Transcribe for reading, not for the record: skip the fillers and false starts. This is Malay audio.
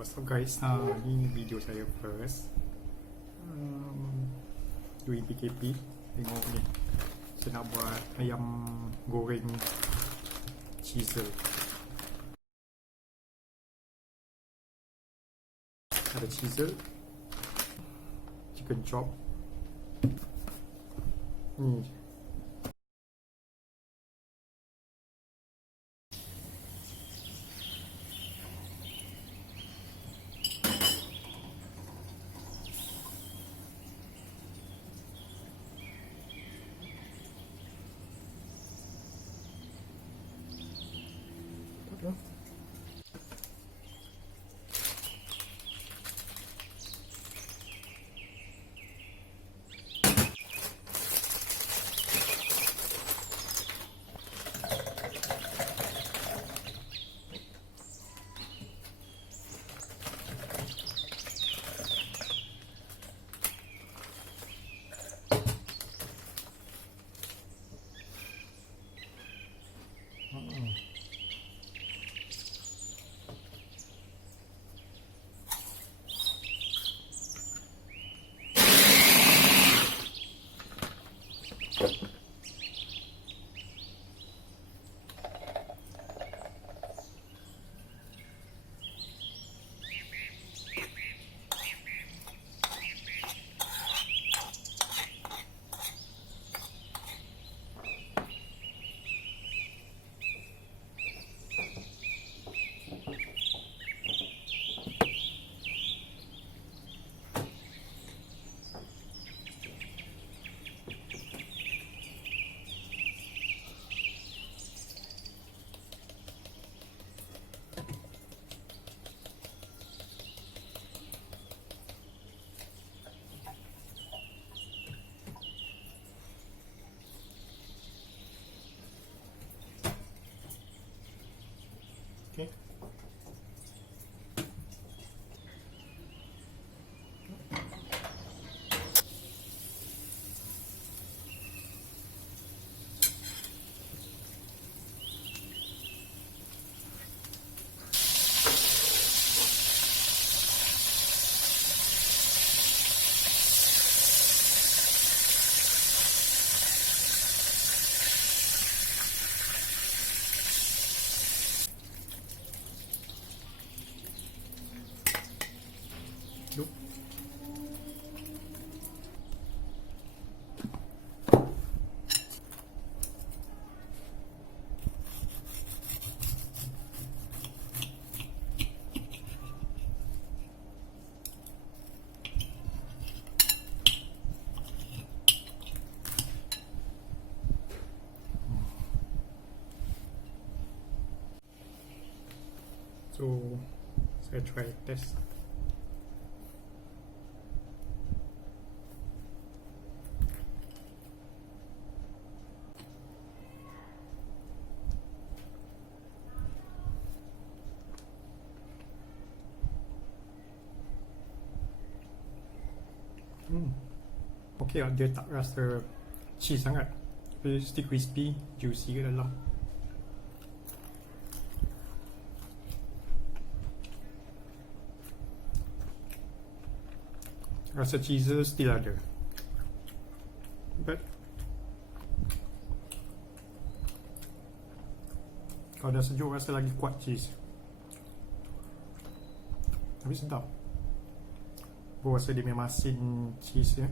What's up guys, ni video saya first during PKP. Tengok ni, saya nak buat ayam goreng chisel. Ada chisel, chicken chop ni. Okay. Look. So saya try test. Okay lah, dia tak rasa cheese sangat, tapi still crispy, juicy ke dalam. Rasa cheese still ada, but kalau dah sejuk rasa lagi kuat cheese. Tapi sedap. Aku rasa dia memang asin cheese ya.